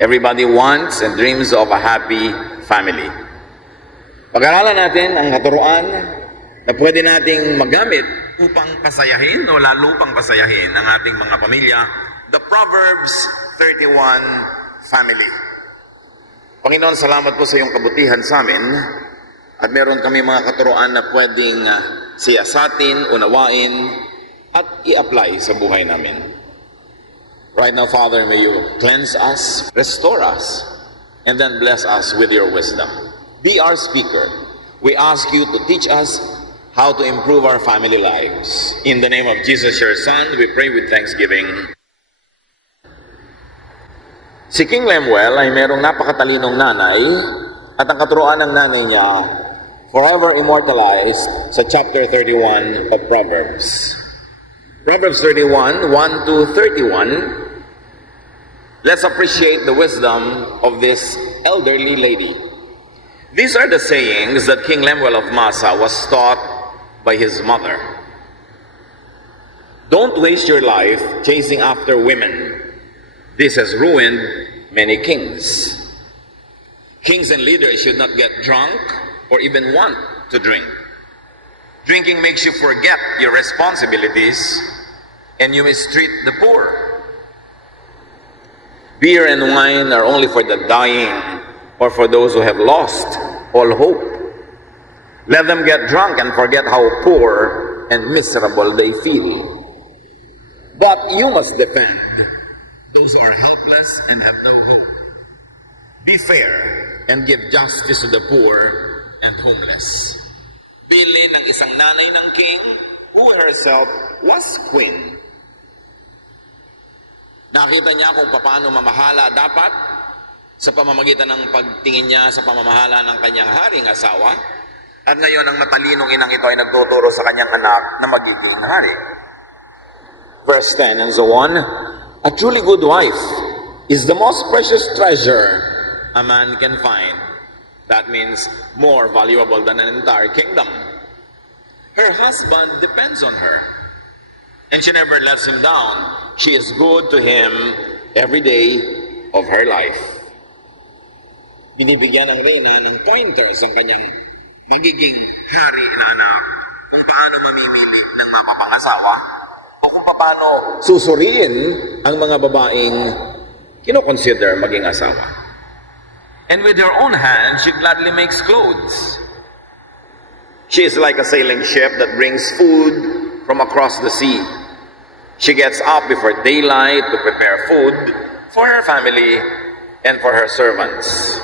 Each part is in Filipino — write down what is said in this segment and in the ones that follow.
Everybody wants and dreams of a happy family. Pag-aralan natin ang katuruan na pwede nating magamit upang pasayahin o lalo pang pasayahin ang ating mga pamilya, the Proverbs 31 family. Panginoon, salamat po sa iyong kabutihan sa amin at meron kami mga katuruan na pwedeng siyasatin, unawain at i-apply sa buhay namin. Right now, Father, may you cleanse us, restore us, and then bless us with your wisdom. Be our speaker. We ask you to teach us how to improve our family lives. In the name of Jesus, your Son, we pray with thanksgiving. Si King Lemuel ay merong napakatalinong nanay at ang katuruan ng nanay niya forever immortalized sa chapter 31 of Proverbs. Proverbs 31, 1 to 31. Let's appreciate the wisdom of this elderly lady. These are the sayings that King Lemuel of Massa was taught by his mother. Don't waste your life chasing after women. This has ruined many kings. Kings and leaders should not get drunk or even want to drink. Drinking makes you forget your responsibilities and you mistreat the poor. Beer and wine are only for the dying or for those who have lost all hope. Let them get drunk and forget how poor and miserable they feel. But you must defend those who are helpless and have no hope. Be fair and give justice to the poor and homeless. Bilin ng isang nanay ng king who herself was queen. Nakita niya kung paano mamahala dapat sa pamamagitan ng pagtingin niya sa pamamahala ng kanyang haring asawa. At ngayon ang matalinong inang ito ay nagtuturo sa kanyang anak na magiging hari. Verse 10 and so on. A truly good wife is the most precious treasure a man can find. That means more valuable than an entire kingdom. Her husband depends on her, and she never lets him down. She is good to him every day of her life. Binibigyan ng reyna ng pointers ang kanyang magiging hari na anak kung paano mamimili ng mapapangasawa o kung paano susuriin ang mga babaeng kinoconsider maging asawa. And with her own hands, she gladly makes clothes. She is like a sailing ship that brings food from across the sea. She gets up before daylight to prepare food for her family and for her servants.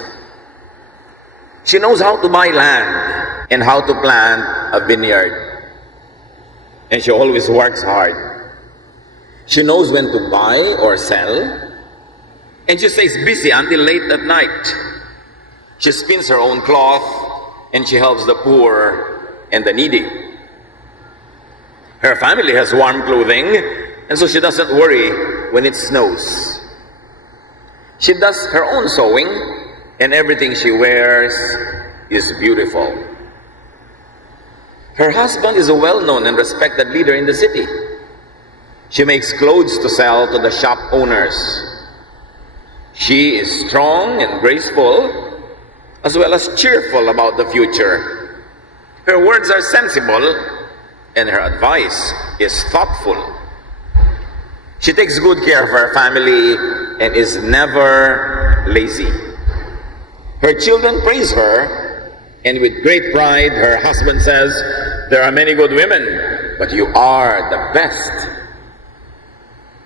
She knows how to buy land and how to plant a vineyard. And she always works hard. She knows when to buy or sell. And she stays busy until late at night. She spins her own cloth and she helps the poor and the needy. Her family has warm clothing, and so she doesn't worry when it snows. She does her own sewing, and everything she wears is beautiful. Her husband is a well-known and respected leader in the city. She makes clothes to sell to the shop owners. She is strong and graceful, as well as cheerful about the future. Her words are sensible, and her advice is thoughtful. She takes good care of her family and is never lazy. Her children praise her, and with great pride, her husband says, "There are many good women, but you are the best."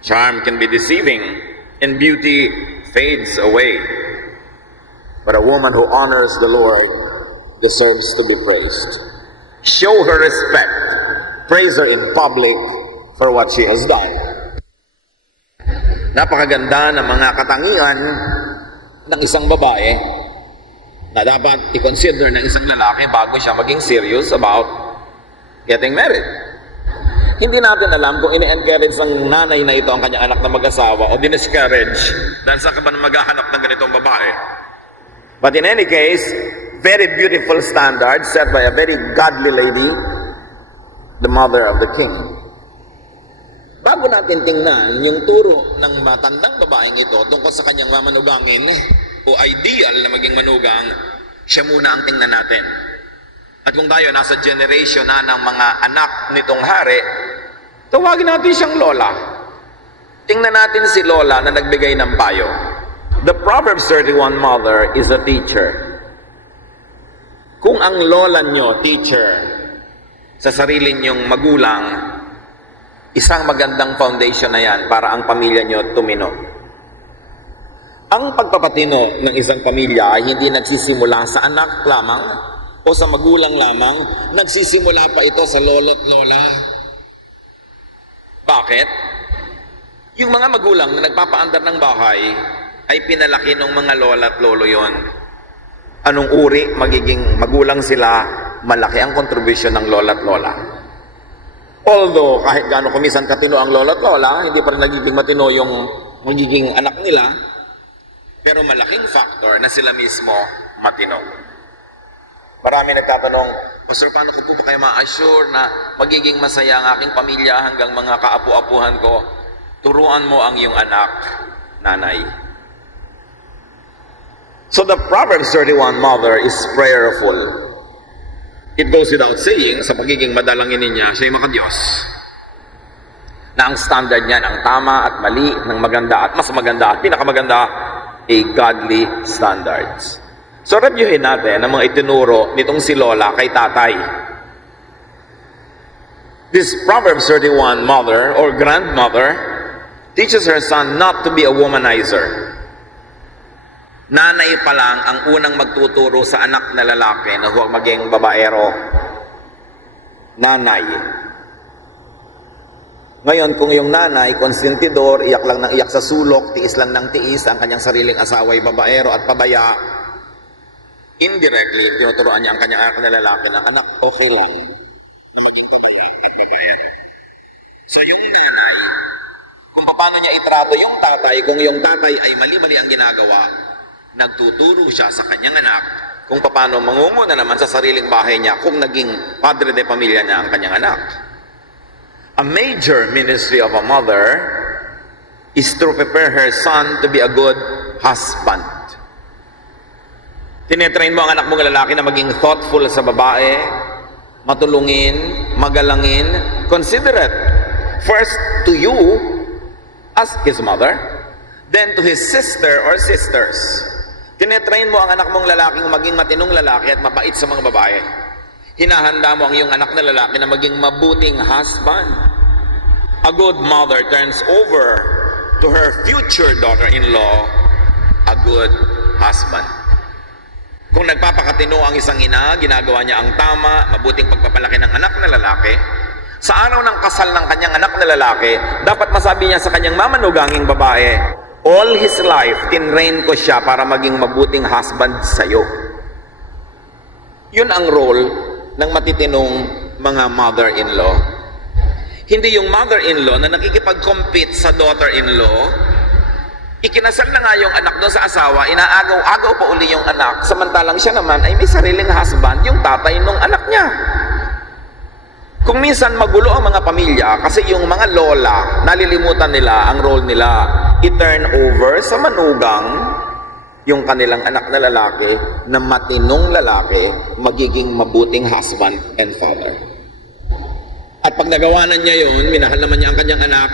Charm can be deceiving, and beauty fades away. But a woman who honors the Lord deserves to be praised. Show her respect. Praise her in public for what she has done. Napakaganda ng mga katangian ng isang babae na dapat i-consider ng isang lalaki bago siya maging serious about getting married. Hindi natin alam kung ini-encourage ng nanay na ito ang kanyang anak na mag-asawa o diniscourage dahil sa kaban maghahanap ng ganitong babae. But in any case, very beautiful standard set by a very godly lady, the mother of the king. bago natin tingnan yung turo ng matandang babaeng ito tungkol sa kanyang mamanugangin o ideal na maging manugang, siya muna ang tingnan natin. At kung tayo nasa generation na ng mga anak nitong hari, tawagin natin siyang lola. Tingnan natin si lola na nagbigay ng payo. The Proverbs 31 mother is a teacher. Kung ang lola nyo, teacher, sa sarili nyong magulang, isang magandang foundation na yan para ang pamilya nyo tumino. Ang pagpapatino ng isang pamilya ay hindi nagsisimula sa anak lamang o sa magulang lamang, nagsisimula pa ito sa lolo't lola. Bakit? Yung mga magulang na nagpapaandar ng bahay ay pinalaki ng mga lola at lolo yon. Anong uri magiging magulang sila, malaki ang contribution ng lola at lola. Although kahit gaano kumisan katino ang lola at lola, hindi pa rin nagiging matino yung magiging anak nila, pero malaking factor na sila mismo matino. Marami nagtatanong, Pastor, paano ko po ba kayo ma-assure na magiging masaya ang aking pamilya hanggang mga kaapu-apuhan ko? Turuan mo ang iyong anak, nanay. So the Proverbs 31 mother is prayerful. It goes without saying, sa pagiging madalangin niya, siya'y makadiyos. Na ang standard niya ng tama at mali, ng maganda at mas maganda at pinakamaganda, a godly standards. So reviewin natin ang mga itinuro nitong si Lola kay tatay. This Proverbs 31 mother or grandmother teaches her son not to be a womanizer. Nanay pa lang ang unang magtuturo sa anak na lalaki na huwag maging babaero. Nanay. Ngayon, kung yung nanay, konsentidor, iyak lang ng iyak sa sulok, tiis lang ng tiis, ang kanyang sariling asawa'y babaero at pabaya, indirectly, tinuturoan niya ang kanyang anak na lalaki na, anak, okay lang na maging pabaya at babaero. So yung nanay, kung paano niya itrato yung tatay, kung yung tatay ay mali-mali ang ginagawa, nagtuturo siya sa kanyang anak kung paano mangunguna naman sa sariling bahay niya kung naging padre de pamilya niya ang kanyang anak. A major ministry of a mother is to prepare her son to be a good husband. Tinetrain mo ang anak mong lalaki na maging thoughtful sa babae, matulungin, magalangin, considerate. First to you as his mother, then to his sister or sisters. Tinetrain mo ang anak mong lalaking maging matinong lalaki at mabait sa mga babae. Hinahanda mo ang iyong anak na lalaki na maging mabuting husband. A good mother turns over to her future daughter-in-law a good husband. Kung nagpapakatino ang isang ina, ginagawa niya ang tama, mabuting pagpapalaki ng anak na lalaki, sa araw ng kasal ng kanyang anak na lalaki, dapat masabi niya sa kanyang mamanuganging babae, all his life, tinrain ko siya para maging mabuting husband sa'yo. Yun ang role ng matitinong mga mother-in-law. Hindi yung mother-in-law na nakikipag-compete sa daughter-in-law, ikinasal na nga yung anak doon sa asawa, inaagaw-agaw pa uli yung anak, samantalang siya naman ay may sariling husband, yung tatay nung anak niya. Kung minsan magulo ang mga pamilya kasi yung mga lola, nalilimutan nila ang role nila, i-turn over sa manugang yung kanilang anak na lalaki na matinong lalaki, magiging mabuting husband and father. At pag nagawanan niya yun, minahal naman niya ang kanyang anak,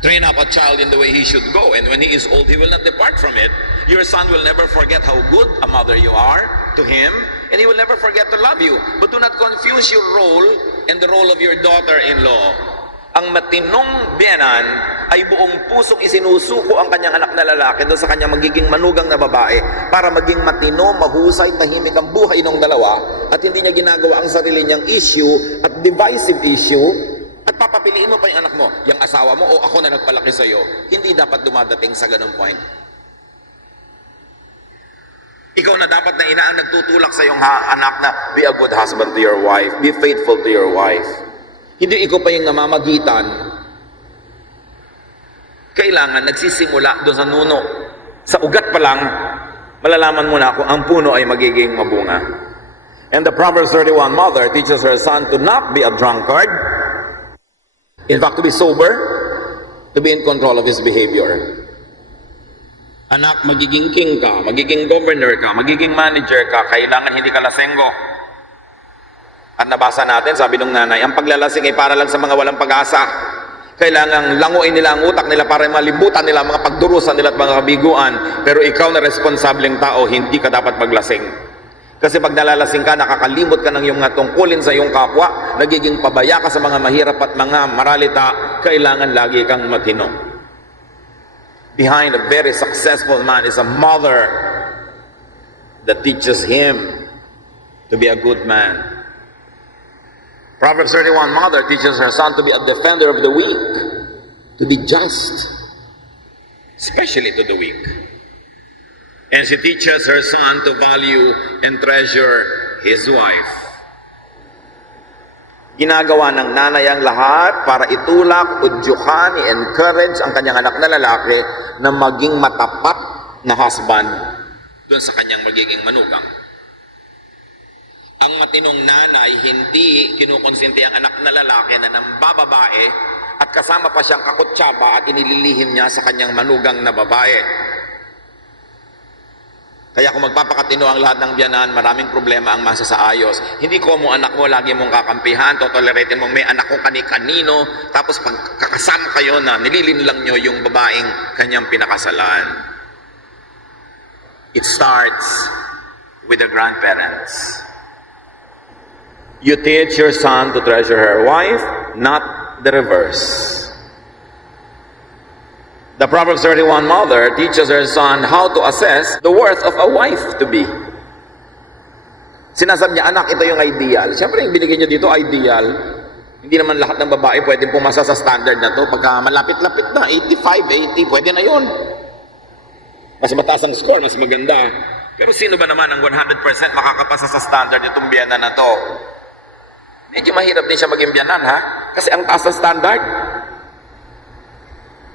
train up a child in the way he should go, and when he is old, he will not depart from it. Your son will never forget how good a mother you are to him, and he will never forget to love you. But do not confuse your role and the role of your daughter-in-law. Ang matinong biyenan ay buong pusong isinusuko ang kanyang anak na lalaki doon sa kanyang magiging manugang na babae para maging matino, mahusay, tahimik ang buhay ng dalawa at hindi niya ginagawa ang sarili niyang issue at divisive issue at papapiliin mo pa yung anak mo, yung asawa mo o ako na nagpalaki sa'yo. Hindi dapat dumadating sa ganung point. Ikaw na dapat na ina ang nagtutulak sa iyong anak na be a good husband to your wife, be faithful to your wife. Hindi ikaw pa yung namamagitan. Kailangan nagsisimula doon sa nuno. Sa ugat pa lang, malalaman mo na kung ang puno ay magiging mabunga. And the Proverbs 31 mother teaches her son to not be a drunkard. In fact, to be sober, to be in control of his behavior. Anak, magiging king ka, magiging governor ka, magiging manager ka, kailangan hindi ka lasenggo. At nabasa natin, sabi nung nanay, ang paglalasing ay para lang sa mga walang pag-asa. Kailangan languin nila ang utak nila para malibutan nila ang mga pagdurusan nila at mga kabiguan. Pero ikaw na responsableng tao, hindi ka dapat maglasing. Kasi pag nalalasing ka, nakakalimot ka ng iyong mga tungkulin sa iyong kapwa, nagiging pabaya ka sa mga mahirap at mga maralita, kailangan lagi kang matino. Behind a very successful man is a mother that teaches him to be a good man. Proverbs 31, mother teaches her son to be a defender of the weak, to be just, especially to the weak. And she teaches her son to value and treasure his wife. Ginagawa ng nanay ang lahat para itulak, udyukan, i-encourage ang kanyang anak na lalaki na maging matapat na husband doon sa kanyang magiging manugang. Ang matinong nanay, hindi kinukonsinti ang anak na lalaki na nambababae at kasama pa siyang kakutsaba at inililihim niya sa kanyang manugang na babae. Kaya kung magpapakatino ang lahat ng biyanan, maraming problema ang masasaayos. Hindi ko mo anak mo, lagi mong kakampihan, totoleratin mong may anak ko kani-kanino, tapos pag kakasama kayo na nililinlang nyo yung babaeng kanyang pinakasalan. It starts with the grandparents. You teach your son to treasure her wife, not the reverse. The Proverbs 31 mother teaches her son how to assess the worth of a wife to be. Sinasabi niya, anak, ito yung ideal. Siyempre, yung binigay niyo dito, ideal. Hindi naman lahat ng babae pwedeng pumasa sa standard na to. Pagka malapit-lapit na, 85, 80, pwede na yun. Mas mataas ang score, mas maganda. Pero sino ba naman ang 100% makakapasa sa standard itong biyanan na to? Medyo mahirap din siya maging biyanan, ha? Kasi ang taas ng standard.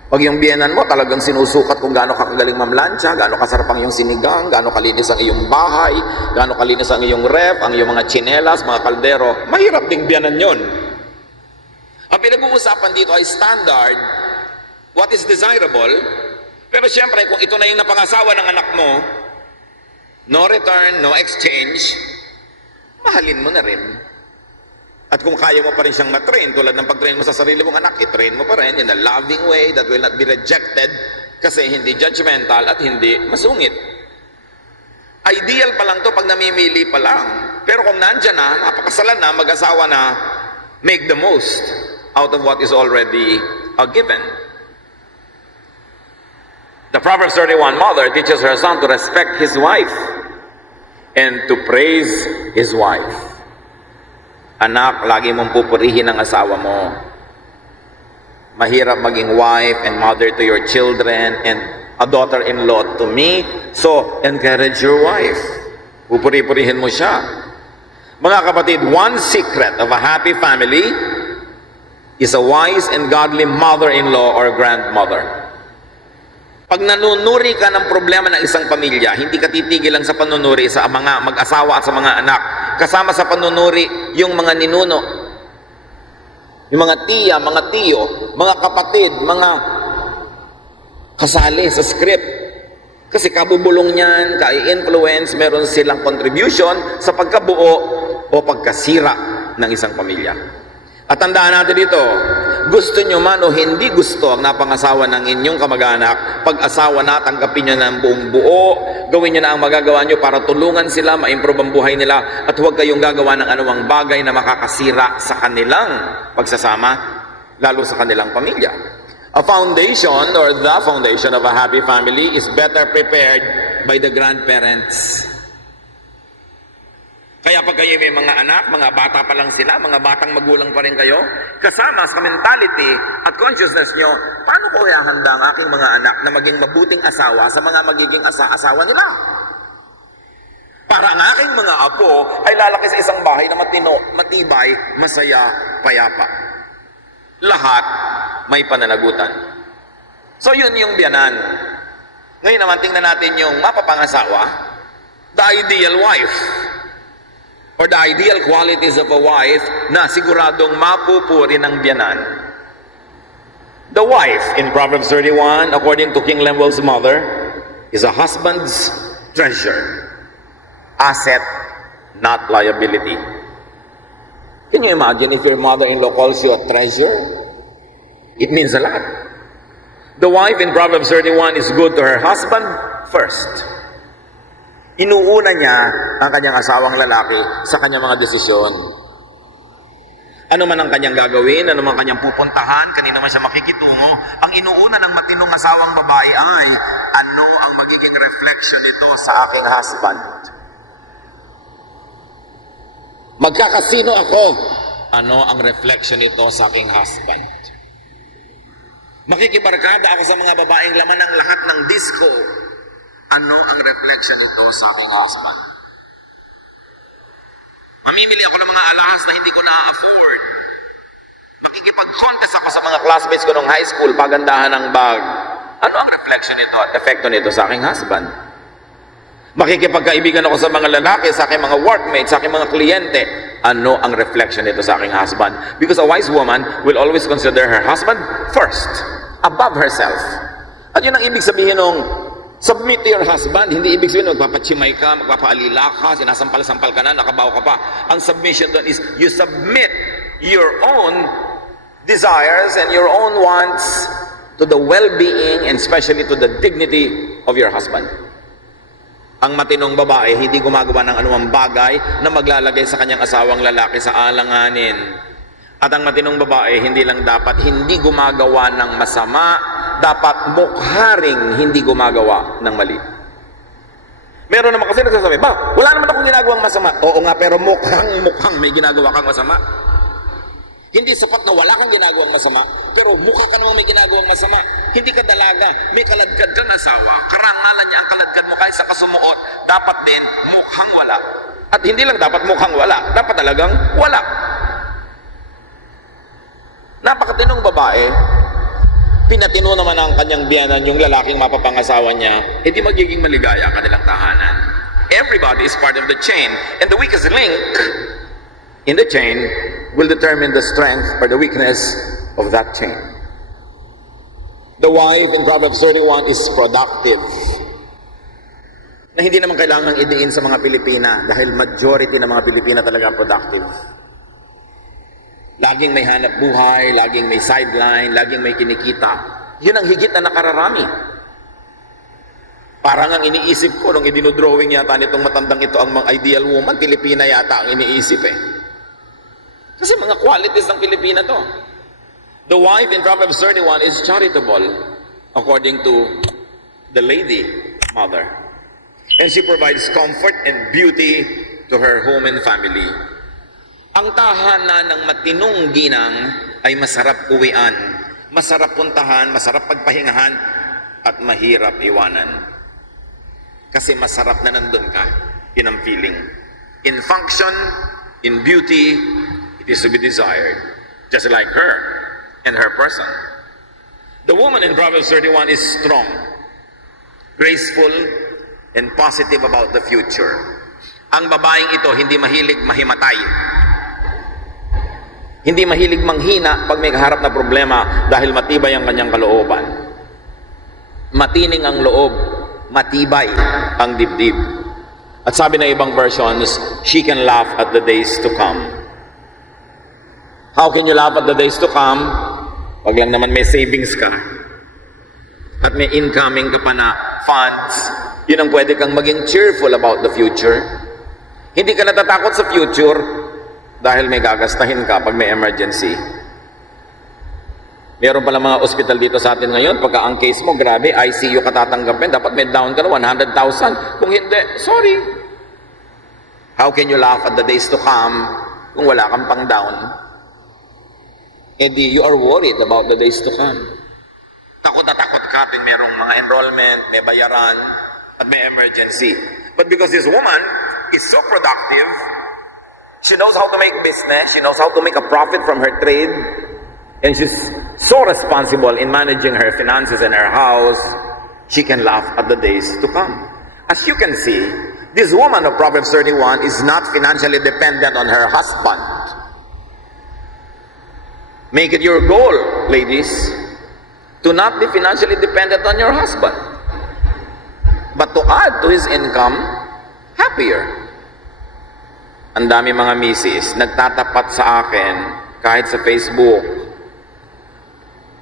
Pag yung biyenan mo, talagang sinusukat kung gaano kakagaling mamlansya, gaano kasarap ang iyong sinigang, gaano kalinis ang iyong bahay, gaano kalinis ang iyong ref, ang iyong mga tsinelas, mga kaldero, mahirap ding biyanan yon. Ang pinag-uusapan dito ay standard, what is desirable, pero siyempre kung ito na yung napangasawa ng anak mo, no return, no exchange, mahalin mo na rin. At kung kaya mo pa rin siyang matrain, tulad ng pag-train mo sa sarili mong anak, i-train mo pa rin in a loving way that will not be rejected kasi hindi judgmental at hindi masungit. Ideal pa lang to pag namimili pa lang. Pero kung nandyan na, napakasalan na, mag-asawa na, make the most out of what is already a given. The Proverbs 31 mother teaches her son to respect his wife and to praise his wife. Anak, lagi mong pupurihin ang asawa mo. Mahirap maging wife and mother to your children and a daughter-in-law to me. So, encourage your wife. Pupuri-purihin mo siya. Mga kapatid, one secret of a happy family is a wise and godly mother-in-law or grandmother. Pag nanunuri ka ng problema ng isang pamilya, hindi ka titigil lang sa panunuri sa mga mag-asawa at sa mga anak. Kasama sa panunuri yung mga ninuno, yung mga tiya, mga tiyo, mga kapatid, mga kasali sa script. Kasi kabubulong niyan, ka-influence, meron silang contribution sa pagkabuo o pagkasira ng isang pamilya. At tandaan natin dito, gusto nyo man o hindi gusto ang napangasawa ng inyong kamag-anak, pag-asawa na, tanggapin nyo na ang buong buo, gawin nyo na ang magagawa nyo para tulungan sila, ma-improve ang buhay nila, at huwag kayong gagawa ng anumang bagay na makakasira sa kanilang pagsasama, lalo sa kanilang pamilya. A foundation or the foundation of a happy family is better prepared by the grandparents. Kaya pag kayo may mga anak, mga bata pa lang sila, mga batang magulang pa rin kayo, kasama sa mentality at consciousness nyo, paano ko ihahanda ang aking mga anak na maging mabuting asawa sa mga magiging asawa nila? Para ang aking mga apo ay lalaki sa isang bahay na matino, matibay, masaya, payapa. Lahat may pananagutan. So yun yung biyanan. Ngayon naman tingnan natin yung mapapangasawa, the ideal wife. Or the ideal qualities of a wife na siguradong mapupuri ng biyanan. The wife in Proverbs 31, according to King Lemuel's mother, is a husband's treasure. Asset, not liability. Can you imagine if your mother-in-law calls you a treasure? It means a lot. The wife in Proverbs 31 is good to her husband first. Inuuna niya ang kanyang asawang lalaki sa kanyang mga desisyon. Ano man ang kanyang gagawin, ano man kanyang pupuntahan, kanina man siya makikitungo, ang inuuna ng matinong asawang babae ay, ano ang magiging reflection nito sa aking husband? Magkakasino ako, ano ang reflection nito sa aking husband? Makikibarkada ako sa mga babaeng laman ng lahat ng disco, ano ang reflection nito sa aking husband? Mamimili ako ng mga alahas na hindi ko na-afford. Makikipag-contest ako sa mga classmates ko nung high school, pagandahan ng bag. Ano ang reflection nito at epekto nito sa aking husband? Makikipagkaibigan ako sa mga lalaki, sa aking mga workmates, sa aking mga kliyente. Ano ang reflection nito sa aking husband? Because a wise woman will always consider her husband first, above herself. At yun ang ibig sabihin ng submit to your husband. Hindi ibig sabihin magpapachimay ka, magpapaalila ka, sinasampal-sampal ka na, nakabaw ka pa. Ang submission doon is you submit your own desires and your own wants to the well-being and especially to the dignity of your husband. Ang matinong babae, hindi gumagawa ng anumang bagay na maglalagay sa kanyang asawang lalaki sa alanganin. At ang matinong babae, hindi lang dapat hindi gumagawa ng masama, dapat mukharing hindi gumagawa ng mali. Meron naman kasi nagsasabi, ba, wala naman akong ginagawang masama. Oo nga, pero mukhang may ginagawa kang masama. Hindi sapat na wala kang ginagawang masama, pero mukha ka namang may ginagawang masama. Hindi ka dalaga, may kaladkad ka na asawa, karangalan niya ang kaladkad mo kahit sa kasumuot, dapat din mukhang wala. At hindi lang dapat mukhang wala, dapat talagang wala. Napakatinong babae, pinatino naman ang kanyang biyanan yung lalaking mapapangasawa niya, hindi magiging maligaya ang kanilang tahanan. Everybody is part of the chain, and the weakest link in the chain will determine the strength or the weakness of that chain. The wife in Proverbs 31 is productive. Na hindi naman kailangang idiin sa mga Pilipina dahil majority ng mga Pilipina talaga productive. Laging may hanap buhay, laging may sideline, laging may kinikita. Yun ang higit na nakararami. Parang ang iniisip ko nung idinodrawing yata nitong matandang ito ang mga ideal woman, Pilipina yata ang iniisip eh. Kasi mga qualities ng Pilipina to. The wife in Proverbs 31 is charitable, according to the lady mother. And she provides comfort and beauty to her home and family. Ang tahanan ng matinong ginang ay masarap uwian, masarap puntahan, masarap pagpahingahan, at mahirap iwanan. Kasi masarap na nandun ka, yun ang feeling. In function, in beauty, it is to be desired, just like her and her person. The woman in Proverbs 31 is strong, graceful, and positive about the future. Ang babaeng ito hindi mahilig mahimatay. Hindi mahilig manghina pag may kaharap na problema dahil matibay ang kanyang kalooban. Matining ang loob, matibay ang dibdib. At sabi ng ibang versions, she can laugh at the days to come. How can you laugh at the days to come? Pag lang naman may savings ka at may incoming ka pa na funds, yun ang pwede kang maging cheerful about the future. Hindi ka natatakot sa future dahil may gagastahin ka pag may emergency. Meron pala mga ospital dito sa atin ngayon, pagka ang case mo, grabe, ICU ka tatanggapin, dapat may down ka na 100,000. Kung hindi, sorry. How can you laugh at the days to come kung wala kang pang down? And you are worried about the days to come. Takot na takot ka pag merong mga enrollment, may bayaran, at may emergency. But because this woman is so productive, she knows how to make business, she knows how to make a profit from her trade, and she's so responsible in managing her finances and her house, she can laugh at the days to come. As you can see, this woman of Proverbs 31 is not financially dependent on her husband. Make it your goal, ladies, to not be financially dependent on your husband, but to add to his income, happier. Ang dami mga misis, nagtatapat sa akin kahit sa Facebook.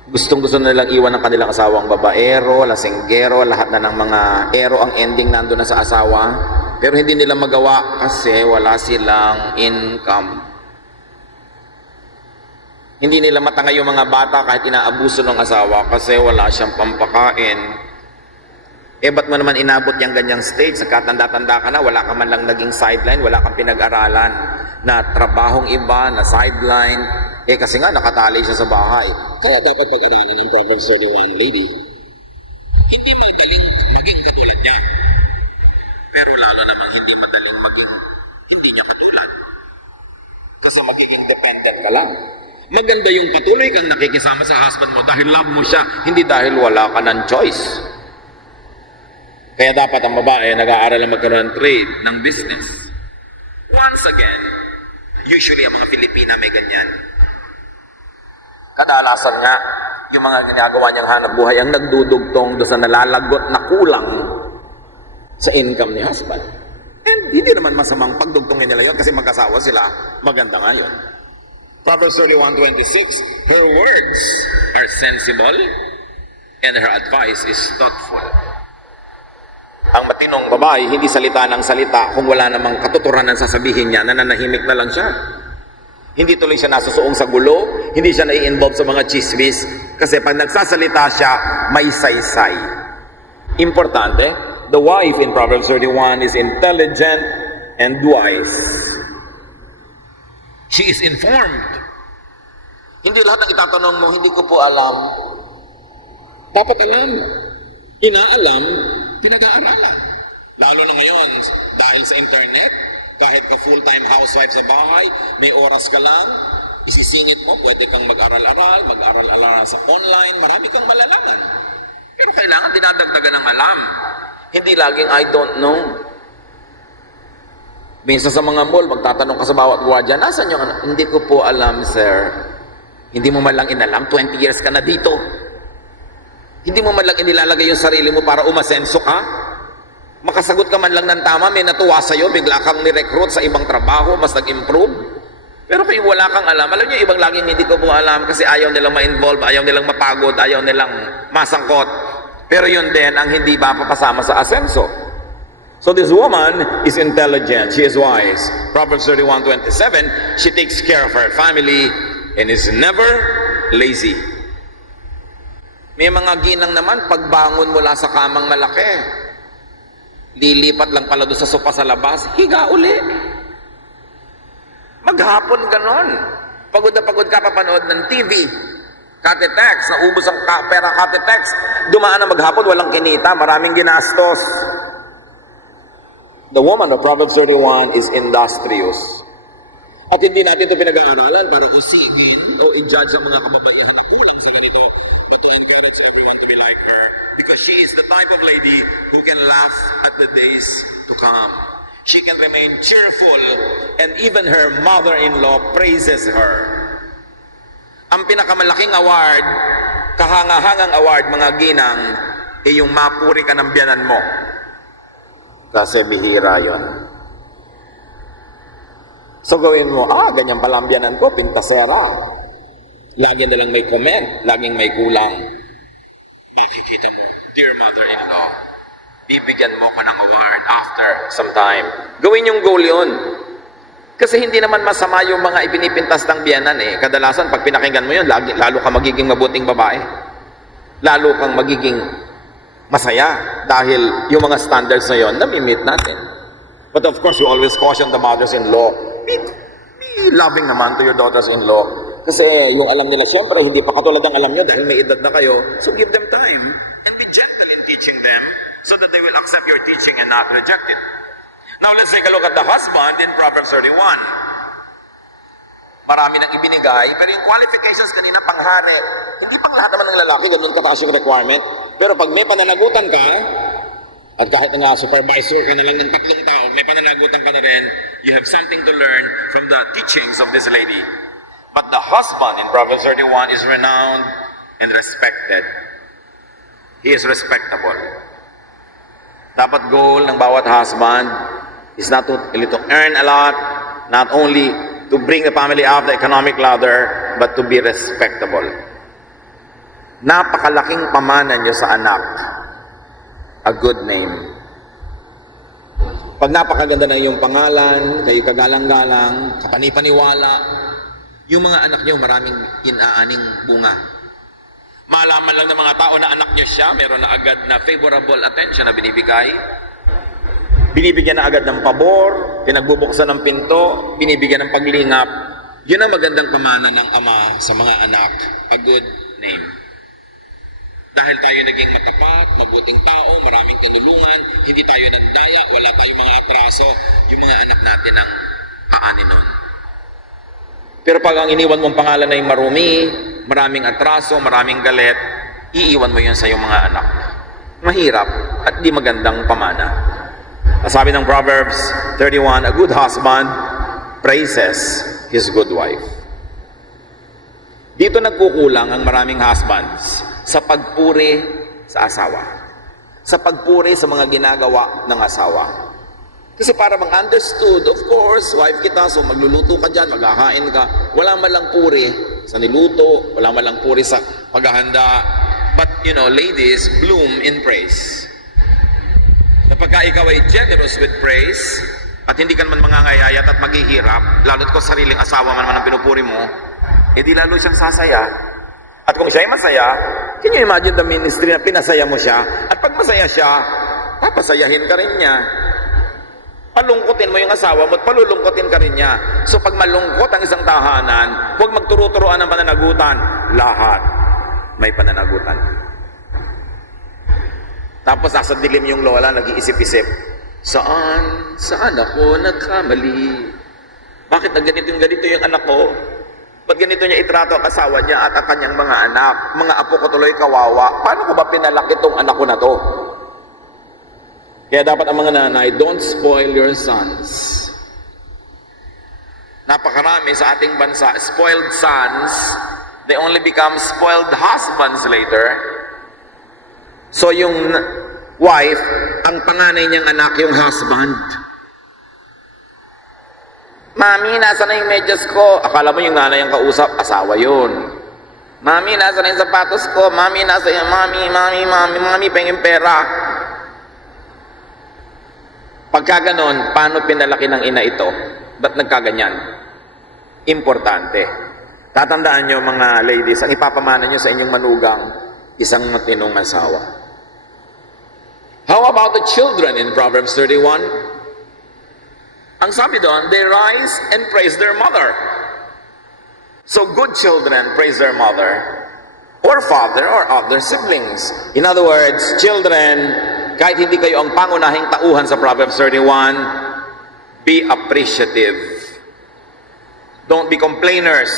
Gustong-gusto na nilang iwan ng kanilang asawang babaero, lasinggero, lahat na ng mga ero ang ending nando na sa asawa. Pero hindi nila magawa kasi wala silang income. Hindi nila matangay yung mga bata kahit inaabuso ng asawa kasi wala siyang pampakain. Ba't mo naman inabot yung ganyang stage? Nagkatanda-tanda ka na, wala ka man lang naging sideline, wala kang pinag-aralan na trabahong iba, na sideline. Kasi nga, nakatali siya sa bahay. Kaya dapat pag-aralan ng Proverbs 31, lady. Hindi madaling maging katulad niya. Pero lalo namang hindi madaling maging hindi niya katulad. Kasi magiging dependent ka lang. Maganda yung patuloy kang nakikisama sa husband mo dahil love mo siya, hindi dahil wala ka ng choice. Kaya dapat ang babae nag-aaral ang magkaroon ng trade, ng business. Once again, usually ang mga Pilipina may ganyan. Kadalasan nga, yung mga ginagawa niyang hanap buhay ang nagdudugtong doon sa nalalagot na kulang sa income ni husband. And hindi naman masamang pagdugtongin nila yun kasi mag-asawa sila, maganda nga yun. Proverbs 31:26, her words are sensible and her advice is thoughtful. Ang matinong babae, hindi salita ng salita kung wala namang katuturan ng sasabihin niya, nananahimik na lang siya. Hindi tuloy siya nasusuong sa gulo, hindi siya nai-involve sa mga chismis, kasi pag nagsasalita siya, may saysay. Importante, the wife in Proverbs 31 is intelligent and wise. She is informed. Hindi lahat ng itatanong mo, hindi ko po alam. Dapat alam. Inaalam, pinag-aaralan. Lalo na ngayon, dahil sa internet, kahit ka full-time housewife sa bahay, may oras ka lang, isisingit mo, pwede kang mag-aral-aral, mag-aral-aral sa online, marami kang malalaman. Pero kailangan dinadagdagan ng alam. Hindi laging I don't know. Minsan sa mga mall, magtatanong ka sa bawat gwardiya, nasan yung ano? Hindi ko po alam, sir. Hindi mo man lang inalam, 20 years ka na dito. Hindi mo man lang inilalagay yung sarili mo para umasenso ka. Makasagot ka man lang ng tama, may natuwa sa'yo, bigla kang ni-recruit sa ibang trabaho, mas nag-improve. Pero kung wala kang alam, alam niyo, ibang laging hindi ko po alam kasi ayaw nilang ma-involve, ayaw nilang mapagod, ayaw nilang masangkot. Pero yun din ang hindi ba papasama sa asenso. So this woman is intelligent, she is wise. Proverbs 31:27, she takes care of her family and is never lazy. May mga ginang naman, pagbangon mula sa kamang malaki, lilipat lang pala doon sa sopa sa labas, higa uli. Maghapon ganon. Pagod na pagod ka papanood ng TV. Kate-text, naubos ang pera kate-text. Dumaan na maghapon, walang kinita, maraming ginastos. The woman of Proverbs 31 is industrious. At hindi natin ito pinag-aaralan para isigin o i-judge ang mga kababaihan na kulang sa ganito, but to encourage everyone to be like her because she is the type of lady who can laugh at the days to come. She can remain cheerful and even her mother-in-law praises her. Ang pinakamalaking award, kahangahangang award mga ginang, ay yung mapuri ka ng biyanan mo. Kasi bihira yon. So gawin mo, ganyan pala ang biyanan ko, pintasera. Lagi na lang may comment, laging may kulang. Makikita mo, dear mother-in-law, bibigyan mo ka ng award after some time. Gawin yung goal yun. Kasi hindi naman masama yung mga ipinipintas ng biyanan eh. Kadalasan, pag pinakinggan mo yun, lalo ka magiging mabuting babae. Lalo kang magiging masaya dahil yung mga standards na yun, nami-meet natin. But of course, you always caution the mothers-in-law. Be loving naman to your daughters-in-law. Kasi yung alam nila, syempre, hindi pa katulad ng alam nyo dahil may edad na kayo. So give them time and be gentle in teaching them so that they will accept your teaching and not reject it. Now, let's take a look at the husband in Proverbs 31. Marami nang ibinigay, pero yung qualifications kanina panghanep. Hindi pang lahat naman ng lalaki, ganun kataas yung requirement. Pero pag may pananagutan ka, at kahit nga supervisor ka na lang ng 3 taon, may pananagutan ka na rin, you have something to learn from the teachings of this lady. But the husband in Proverbs 31 is renowned and respected. he is respectable. Dapat goal ng bawat husband is not to earn a lot, not only to bring the family up the economic ladder, but to be respectable. Napakalaking pamana nyo sa anak, a good name. Pag napakaganda na yung pangalan, kayo kagalang-galang, kapanipaniwala, yung mga anak nyo maraming inaaning bunga. Malaman lang ng mga tao na anak nyo siya, meron na agad na favorable attention na binibigay. Binibigyan na agad ng pabor, pinagbubuksan ng pinto, binibigyan ng paglingap. Yun ang magandang pamana ng ama sa mga anak, a good name. Dahil tayo naging matapat, mabuting tao, maraming tinulungan, hindi tayo nandaya, wala tayong mga atraso, yung mga anak natin ang aanin nun. Pero pag ang iniwan mong pangalan ay marumi, maraming atraso, maraming galit, iiwan mo yun sa iyong mga anak. Mahirap at di magandang pamana. Sabi ng Proverbs 31, a good husband praises his good wife. Dito nagkukulang ang maraming husbands sa pagpuri sa asawa. Sa pagpuri sa mga ginagawa ng asawa. Kasi para bang understood, of course, wife kita, so magluluto ka dyan, maghahain ka. Wala man lang puri sa niluto, wala man lang puri sa paghahanda. But, ladies, bloom in praise. Kapag ikaw ay generous with praise, at hindi ka naman mangangayayat at maghihirap, lalo't kung sariling asawa man ang pinupuri mo, edi lalo siyang sasaya. At kung siya ay masaya, can you imagine the ministry na pinasaya mo siya? At pag masaya siya, papasayahin ka rin niya. Palungkotin mo yung asawa mo at palulungkotin ka rin niya. So pag malungkot ang isang tahanan, huwag magturo-turuan ng pananagutan. Lahat may pananagutan. Tapos nasa dilim yung lola, nag-iisip-isip. Saan ako nagkamali? Bakit na ganito yung anak ko? Ba't ganito niya itrato ang asawa niya at ang kanyang mga anak? Mga apo ko tuloy kawawa. Paano ko ba pinalaki itong anak ko na to? Kaya dapat ang mga nanay, don't spoil your sons. Napakarami sa ating bansa, spoiled sons, they only become spoiled husbands later. So yung wife, ang panganay niyang anak, yung husband. Mami, nasa na yung medyas ko? Akala mo yung nanay ang kausap, asawa yun. Mami, nasa na yung sapatos ko? Mami, nasa yung mami, pengin pera. Pagka ganon, paano pinalaki ng ina ito? Ba't nagkaganyan? Importante. Tatandaan nyo mga ladies, ang ipapamana nyo sa inyong manugang, isang matinong asawa. How about the children in Proverbs 31? Ang sabi doon, they rise and praise their mother. So good children praise their mother or father or other siblings. In other words, children, kahit hindi kayo ang pangunahing tauhan sa Proverbs 31, be appreciative. Don't be complainers.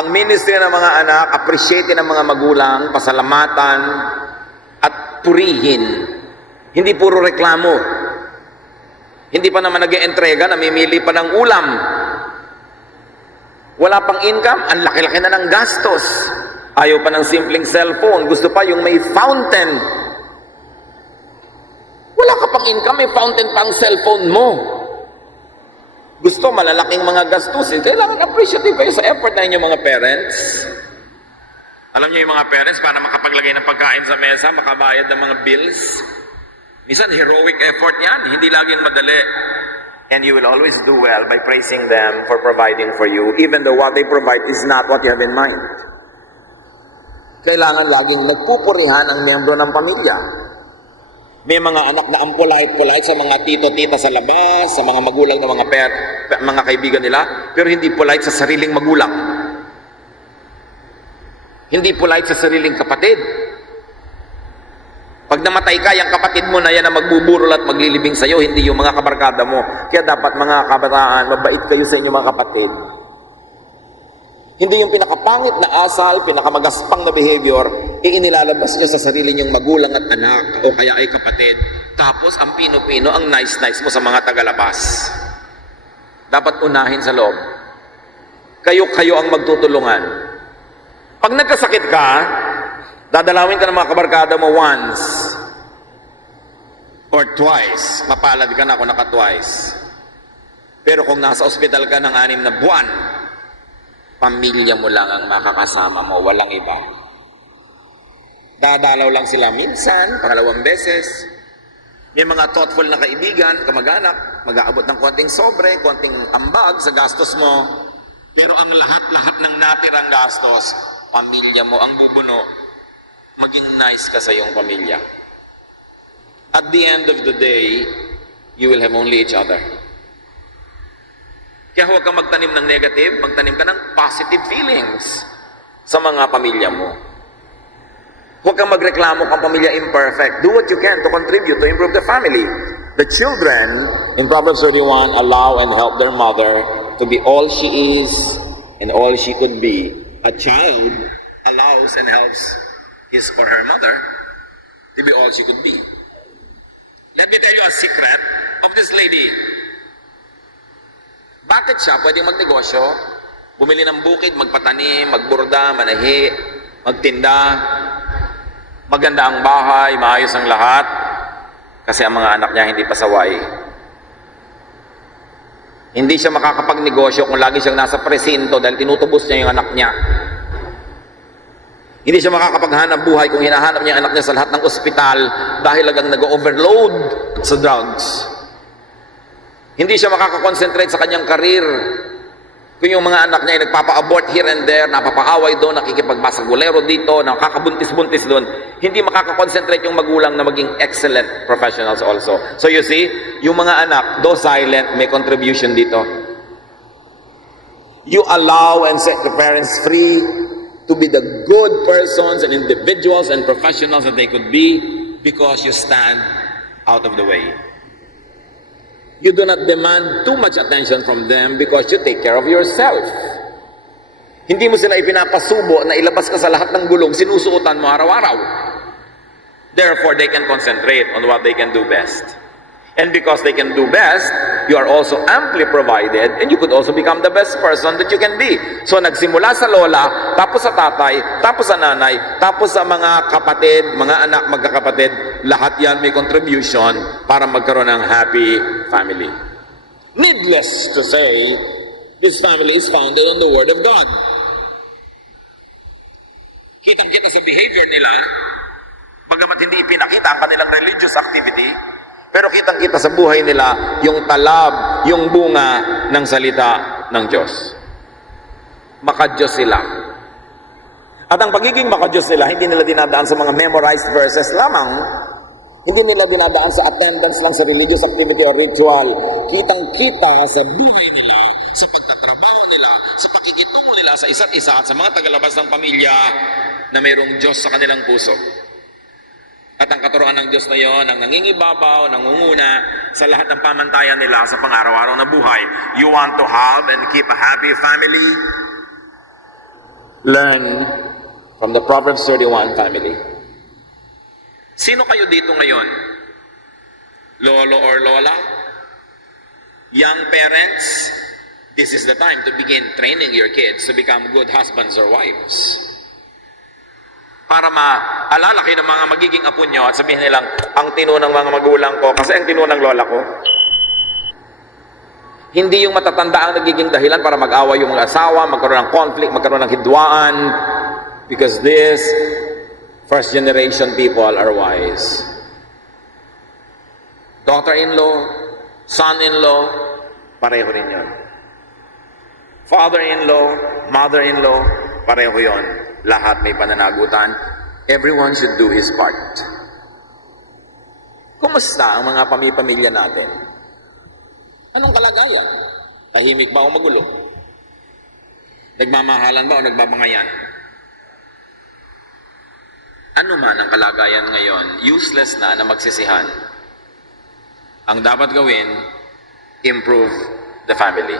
Ang ministry ng mga anak, appreciate ng mga magulang, pasalamatan, at purihin. Hindi puro reklamo. Hindi pa naman nag-e-entrega, namimili pa ng ulam. Wala pang income, ang laki-laki na ng gastos. Ayaw pa ng simpleng cellphone, gusto pa yung may fountain. Wala ka pang income, may fountain pa ang cellphone mo. Gusto malalaking mga gastusin, kailangan appreciative kayo sa effort na inyong mga parents. Alam niyo yung mga parents, para makapaglagay ng pagkain sa mesa, makabayad ng mga bills, minsan heroic effort yan, hindi laging madali. And you will always do well by praising them for providing for you, even though what they provide is not what you have in mind. Kailangan laging nagpupurihan ang miyembro ng pamilya. May mga anak na ang polite sa mga tito-tita sa labas, sa mga magulang ng mga kaibigan nila, pero hindi polite sa sariling magulang. Hindi polite sa sariling kapatid. Pag namatay ka, yung kapatid mo na yan na magbuburol at maglilibing sa'yo, hindi yung mga kabarkada mo. Kaya dapat mga kabataan, mabait kayo sa inyong mga kapatid. Hindi yung pinakapangit na asal, pinakamagaspang na behavior, inilalabas nyo sa sarili nyong magulang at anak, o kaya ay kapatid. Tapos, ang pino-pino, ang nice-nice mo sa mga tagalabas. Dapat unahin sa loob. Kayo ang magtutulungan. Pag nagkasakit ka, Dadalawin ka ng mga kabarkada mo once or twice. Mapalad ka na kung naka-twice. Pero kung nasa ospital ka ng 6 na buwan, pamilya mo lang ang makakasama mo, walang iba. Dadalaw lang sila minsan, pangalawang beses. May mga thoughtful na kaibigan, kamag-anak, mag-aabot ng konting sobre, konting ambag sa gastos mo. Pero ang lahat-lahat ng natirang gastos, pamilya mo ang bubuno. Maging nice ka sa iyong pamilya. At the end of the day, you will have only each other. Kaya huwag kang magtanim ng negative, magtanim ka ng positive feelings sa mga pamilya mo. Huwag kang magreklamo kang pamilya imperfect. Do what you can to contribute to improve the family. The children, in Proverbs 31, allow and help their mother to be all she is and all she could be. A child allows and helps his or her mother to be all she could be. Let me tell you a secret of this lady. Bakit siya pwedeng magnegosyo? Bumili ng bukid, magpatanim, magburda, manahi, magtinda. Maganda ang bahay, maayos ang lahat. Kasi ang mga anak niya hindi pasaway. Hindi siya makakapagnegosyo kung lagi siyang nasa presinto dahil tinutubos niya yung anak niya. Hindi siya makakapaghanap buhay kung hinahanap niya ang anak niya sa lahat ng ospital dahil lagang nag-overload sa drugs. Hindi siya makakakonsentrate sa kanyang karir kung yung mga anak niya ay nagpapa-abort here and there, napapaaway doon, nakikipagbasagulero dito, nakakabuntis-buntis doon. Hindi makakakonsentrate yung magulang na maging excellent professionals also. So you see, yung mga anak, though silent, may contribution dito. You allow and set the parents free to be the good persons and individuals and professionals that they could be because you stand out of the way. You do not demand too much attention from them because you take care of yourself. Hindi mo sila ipinapasubo na ilabas ka sa lahat ng gulong sinusuotan mo araw-araw. Therefore, they can concentrate on what they can do best. And because they can do best, you are also amply provided and you could also become the best person that you can be. So nagsimula sa lola, tapos sa tatay, tapos sa nanay, tapos sa mga kapatid, mga anak, magkakapatid, lahat yan may contribution para magkaroon ng happy family. Needless to say, this family is founded on the Word of God. Kitang-kita sa behavior nila, bagamat hindi ipinakita ang kanilang religious activity, pero kitang-kita sa buhay nila yung talab, yung bunga ng salita ng Diyos. Maka-Diyos sila. At ang pagiging maka-Diyos nila, hindi nila dinadaan sa mga memorized verses lamang. Hindi nila dinadaan sa attendance lang sa religious activity or ritual. Kitang-kita sa buhay nila, sa pagtatrabaho nila, sa pakikitungo nila sa isa't isa at sa mga tagalabas ng pamilya na mayroong Diyos sa kanilang puso. At ang katuruan ng Diyos na yon, ang nangingibabaw, nangunguna sa lahat ng pamantayan nila sa pang-araw-araw na buhay. You want to have and keep a happy family? Learn from the Proverbs 31 family. Sino kayo dito ngayon? Lolo or lola? Young parents? This is the time to begin training your kids to become good husbands or wives. Para maalala kayo ng mga magiging apo nyo at sabihin nilang, ang tino ng mga magulang ko, kasi ang tino ng lola ko. Hindi yung matatanda ang nagiging dahilan para mag-away yung mga asawa, magkaroon ng conflict, magkaroon ng hidwaan. Because this first generation people are wise. Daughter-in-law, son-in-law, pareho rin yun. Father-in-law, mother-in-law, pareho yun. Lahat may pananagutan. Everyone should do his part. Kumusta ang mga pamilya natin? Anong kalagayan? Tahimik ba o magulo? Nagmamahalan ba o nagbabangayan? Ano man ang kalagayan ngayon, useless na magsisihan. Ang dapat gawin, improve the family.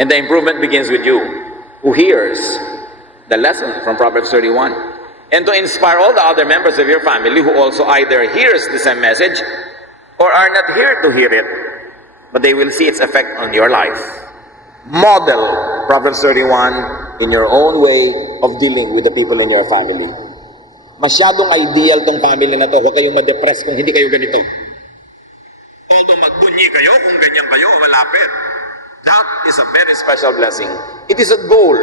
And the improvement begins with you, who hears the lesson from Proverbs 31. And to inspire all the other members of your family who also either hears the same message or are not here to hear it, but they will see its effect on your life. Model Proverbs 31 in your own way of dealing with the people in your family. Masyadong ideal tong family na to. Huwag kayong ma-depress kung hindi kayo ganito. Although magbunyi kayo kung ganyan kayo, malapit. That is a very special blessing. It is a goal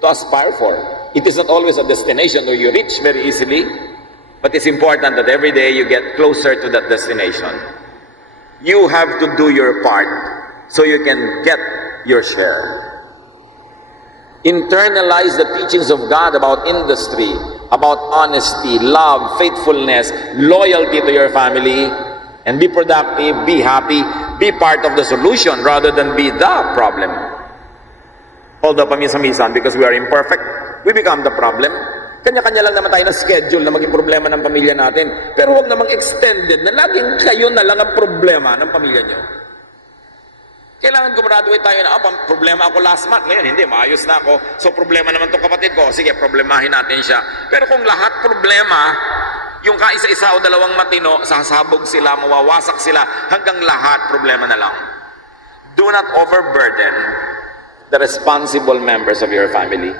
to aspire for. It is not always a destination where you reach very easily, but it's important that every day you get closer to that destination. You have to do your part so you can get your share. Internalize the teachings of God about industry, about honesty, love, faithfulness, loyalty to your family, and be productive, be happy, be part of the solution rather than be the problem. Although paminsan-minsan, because we are imperfect, we become the problem. Kanya-kanya lang naman tayo na schedule na maging problema ng pamilya natin. Pero huwag namang extended na laging kayo na lang ang problema ng pamilya nyo. Kailangan gumraduate tayo na, problema ako last month. Ngayon, hindi, maayos na ako. So, problema naman itong kapatid ko. Sige, problemahin natin siya. Pero kung lahat problema, yung kaisa-isa o dalawang matino, sasabog sila, mawawasak sila, hanggang lahat problema na lang. Do not overburden the responsible members of your family.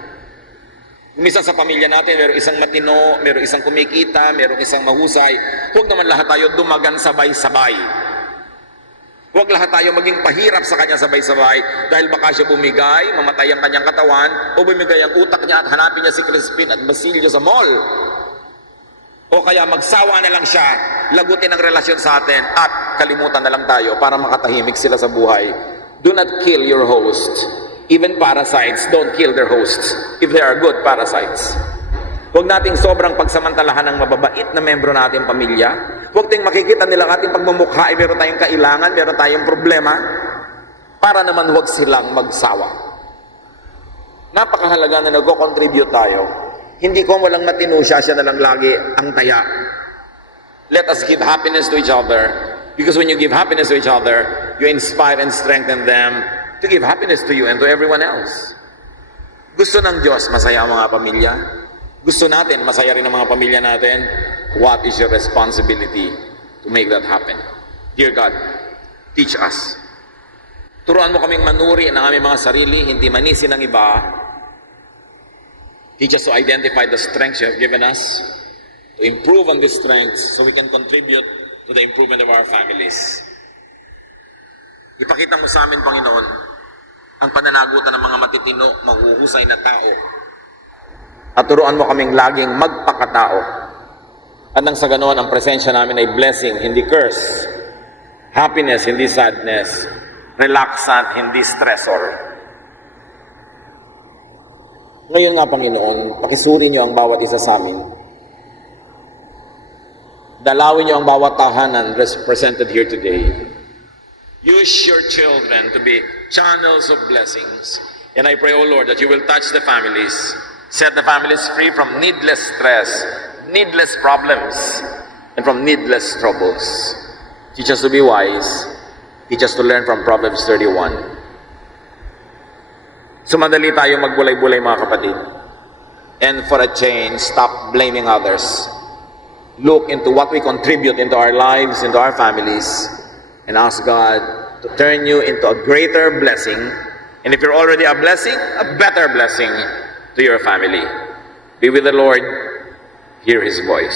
Minsan sa pamilya natin, mayroong isang matino, mayroong isang kumikita, mayroong isang mahusay. Huwag naman lahat tayo dumagan sabay-sabay. Huwag lahat tayo maging pahirap sa kanya sabay-sabay dahil baka siya bumigay, mamatay ang kanyang katawan, o bumigay ang utak niya at hanapin niya si Crispin at Basilio sa mall. O kaya magsawa na lang siya, lagutin ang relasyon sa atin at kalimutan na lang tayo para makatahimik sila sa buhay. Do not kill your host. Even parasites don't kill their hosts if they are good parasites. Huwag nating sobrang pagsamantalahan ng mababait na membro nating pamilya. Huwag tayong makikita nilang ating pagmumukha ay meron tayong kailangan, meron tayong problema, para naman huwag silang magsawa. Napakahalaga na nag-contribute tayo. Hindi ko walang matino siya na lang lagi ang taya. Let us give happiness to each other, because when you give happiness to each other, you inspire and strengthen them to give happiness to you and to everyone else. Gusto ng Diyos masaya ang mga pamilya. Gusto natin masaya rin ang mga pamilya natin. What is your responsibility to make that happen? Dear God, teach us. Turuan mo kaming manuri ng aming mga sarili, hindi manisi ng iba. Teach us to identify the strengths you have given us, to improve on these strengths so we can contribute to the improvement of our families. Ipakita mo sa amin, Panginoon, ang pananagutan ng mga matitino, mahuhusay na tao. At turuan mo kaming laging magpakatao. At nang sa ganoon, ang presensya namin ay blessing, hindi curse. Happiness, hindi sadness. Relaxant, hindi stressor. Ngayon nga, Panginoon, pakisuri niyo ang bawat isa sa amin. Dalawin niyo ang bawat tahanan represented here today. Use your children to be channels of blessings. And I pray, O Lord, that you will touch the families. Set the families free from needless stress, needless problems, and from needless troubles. Teach us to be wise. Teach us to learn from Proverbs 31. Sumadali tayo magbulay-bulay, mga kapatid. And for a change, stop blaming others. Look into what we contribute into our lives, into our families, and ask God to turn you into a greater blessing. And if you're already a blessing, a better blessing to your family. Be with the Lord. Hear His voice.